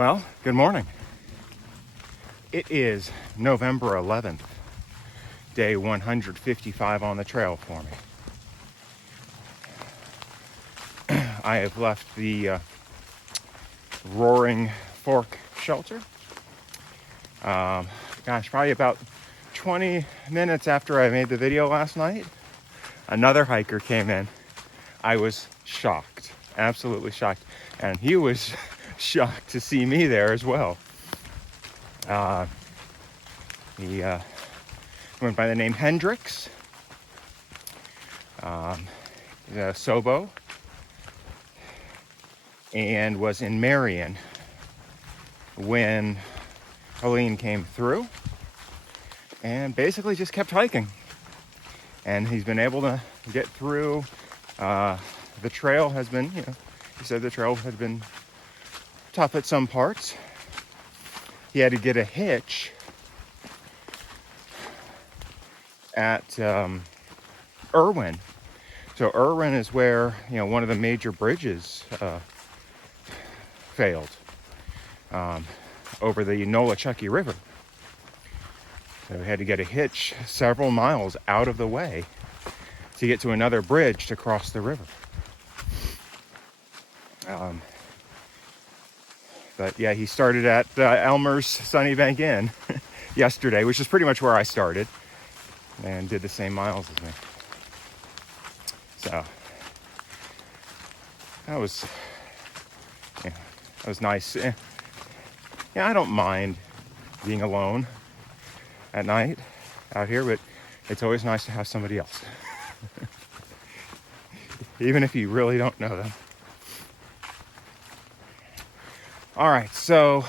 Well, good morning. It is November 11th, day 155 on the trail for me. I have left the Roaring Fork shelter. Probably about 20 minutes after I made the video last night, another hiker came in. I was shocked, absolutely shocked. And he was shocked to see me there as well. He went by the name Hendrix. He's a Sobo and was in Marion when Helene came through and basically just kept hiking. And he's been able to get through. The trail has been, he said the trail had been tough at some parts. He had to get a hitch at Irwin. So Irwin is where, one of the major bridges failed over the Nolichucky River. So we had to get a hitch several miles out of the way to get to another bridge to cross the river. But yeah, he started at Elmer's Sunnybank Inn yesterday, which is pretty much where I started, and did the same miles as me. So that was nice. Yeah, I don't mind being alone at night out here, but it's always nice to have somebody else, even if you really don't know them. All right, so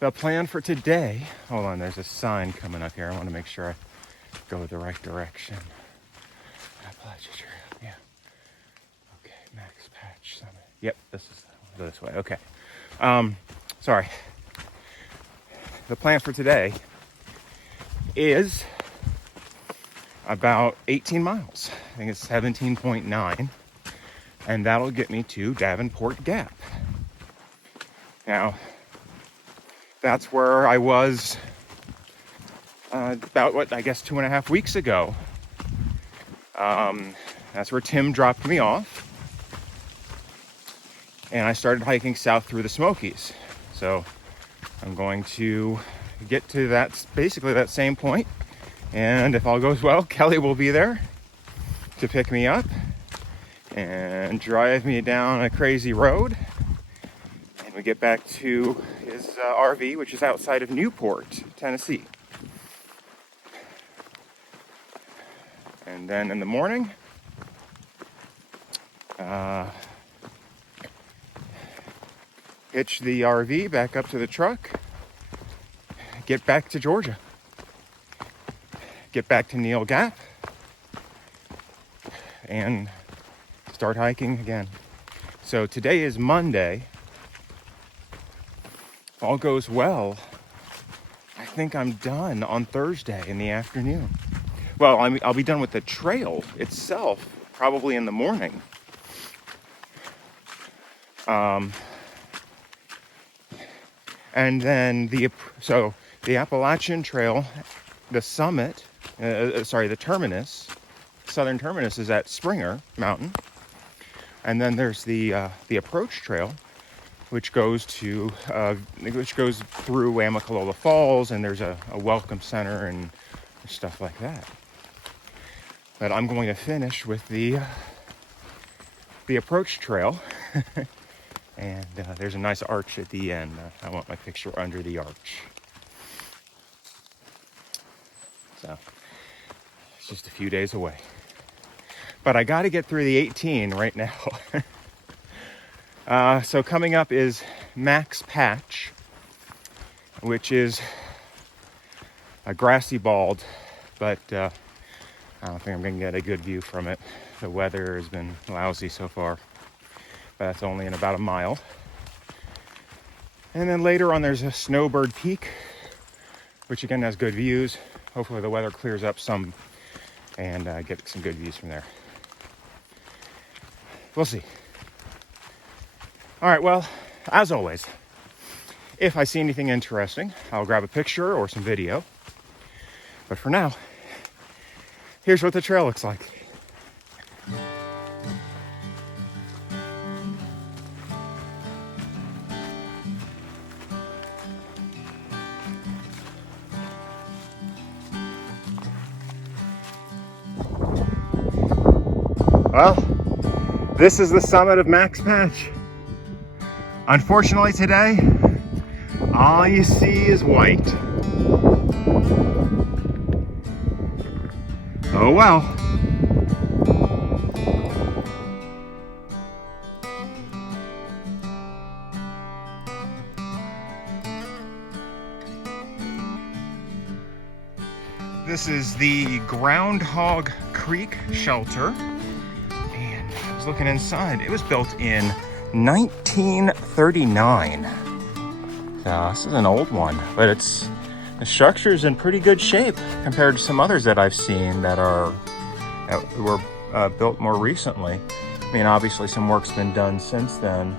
the plan for today, hold on, there's a sign coming up here. I want to make sure I go the right direction. Appalachian Trail, yeah. Okay, Max Patch Summit. Yep, this way, okay. Sorry. The plan for today is about 18 miles. I think it's 17.9, and that'll get me to Davenport Gap. Now, that's where I was about 2.5 weeks ago. That's where Tim dropped me off. And I started hiking south through the Smokies. So I'm going to get to basically that same point. And if all goes well, Kelly will be there to pick me up and drive me down a crazy road. We get back to his RV, which is outside of Newport, Tennessee. And then in the morning, hitch the RV back up to the truck, get back to Georgia, get back to Neal Gap, and start hiking again. So today is Monday. If all goes well, I think I'm done on Thursday in the afternoon. Well, I'll be done with the trail itself probably in the morning. And then the Appalachian Trail, the summit, the terminus, southern terminus is at Springer Mountain. And then there's the approach trail, which goes through Amicalola Falls, and there's a welcome center and stuff like that. But I'm going to finish with the approach trail, and there's a nice arch at the end. I want my picture under the arch. So it's just a few days away. But I got to get through the 18 right now. So coming up is Max Patch, which is a grassy bald, but I don't think I'm going to get a good view from it. The weather has been lousy so far, but that's only in about a mile. And then later on there's a Snowbird Peak, which again has good views. Hopefully the weather clears up some and get some good views from there. We'll see. All right, well, as always, if I see anything interesting, I'll grab a picture or some video. But for now, here's what the trail looks like. Well, this is the summit of Max Patch. Unfortunately today, all you see is white. Oh well. This is the Groundhog Creek shelter, and I was looking inside. It was built in 1939. So this is an old one, but the structure's in pretty good shape compared to some others that I've seen that were built more recently. I mean, obviously some work's been done since then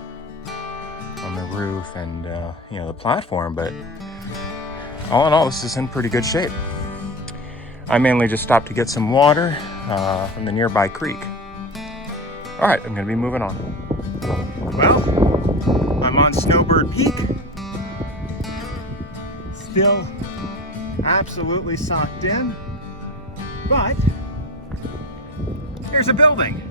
on the roof and the platform, but all in all, this is in pretty good shape. I mainly just stopped to get some water from the nearby creek. All right, I'm gonna be moving on. Well, I'm on Snowbird Peak. Still absolutely socked in, but here's a building.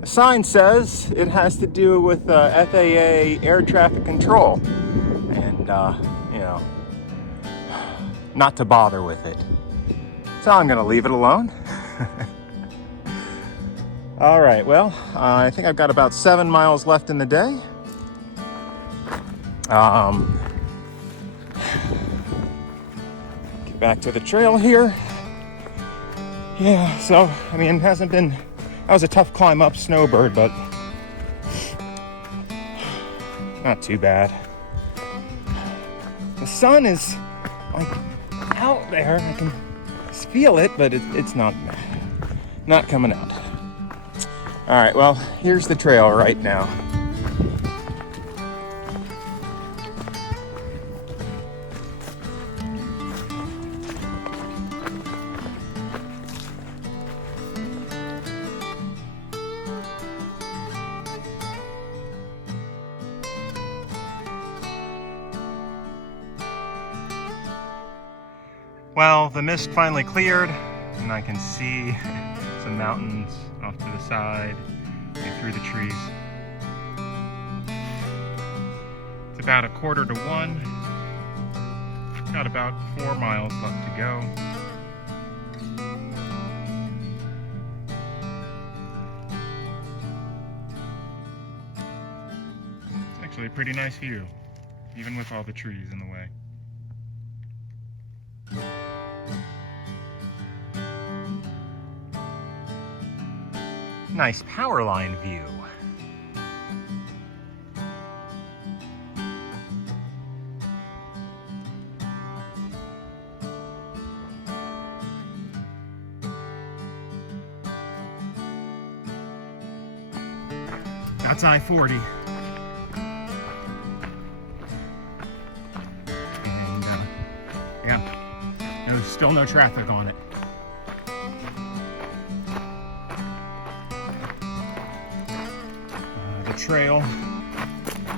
The sign says it has to do with FAA air traffic control, and not to bother with it. So I'm gonna leave it alone. All right, well, I think I've got about 7 miles left in the day. Get back to the trail here. Yeah, so, I mean, that was a tough climb up Snowbird, but not too bad. The sun is like out there. I can feel it, but it's not coming out. All right, well, here's the trail right now. Well, the mist finally cleared, and I can see some mountains off to the side and through the trees. It's about 1:45. Got about 4 miles left to go. It's actually a pretty nice view, even with all the trees in the way. Nice power line view. That's I-40. And yeah, there's still no traffic on it. Trail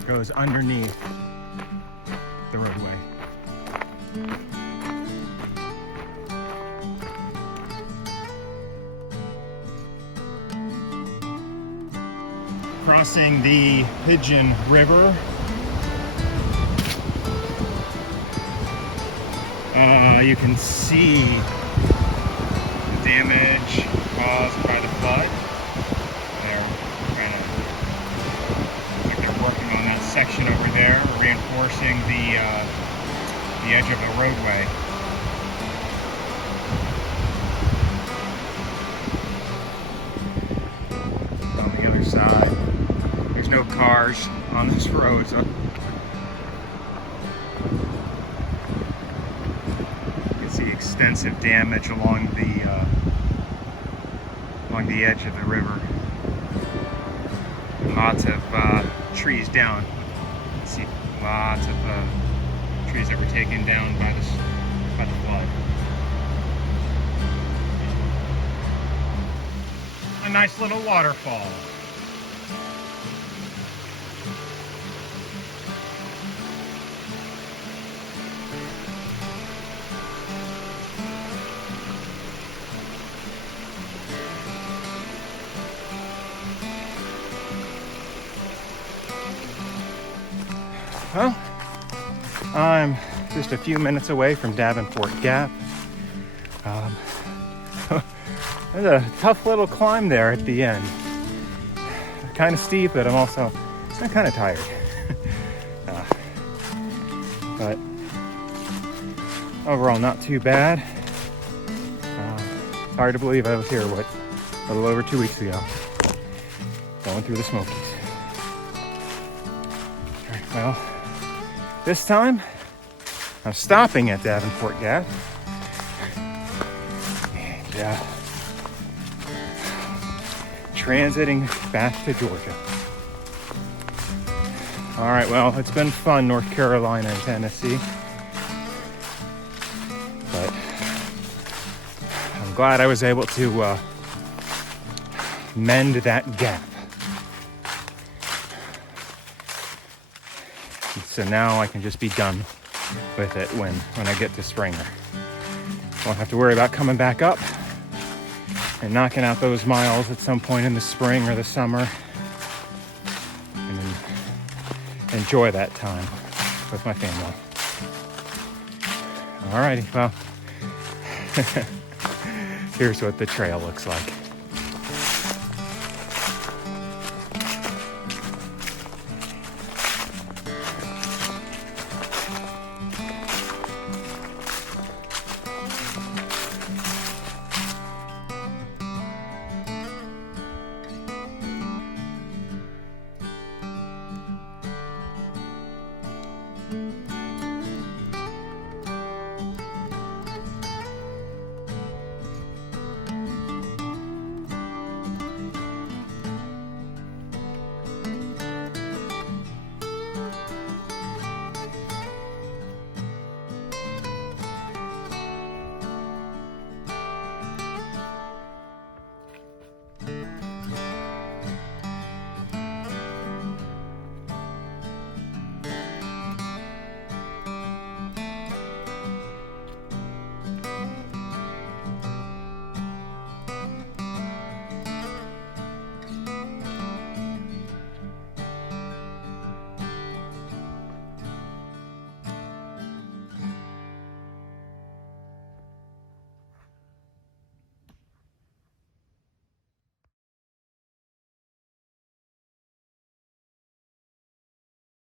goes underneath the roadway. Crossing the Pigeon River. You can see the damage caused by the flood. Section over there, reinforcing the edge of the roadway. On the other side, there's no cars on this road, so you can see extensive damage along the edge of the river. Lots of trees down. Let's see, lots of trees that were taken down by the flood. A nice little waterfall. Well, I'm just a few minutes away from Davenport Gap. There's a tough little climb there at the end. Kind of steep, but I'm kind of tired. But overall, not too bad. It's hard to believe I was here, a little over 2 weeks ago, going through the Smokies. All right, well, this time I'm stopping at Davenport Gap. And transiting back to Georgia. All right, well, it's been fun, North Carolina and Tennessee. But I'm glad I was able to mend that gap. So now I can just be done with it when I get to Springer. Won't have to worry about coming back up and knocking out those miles at some point in the spring or the summer, and enjoy that time with my family. Alrighty, well, here's what the trail looks like.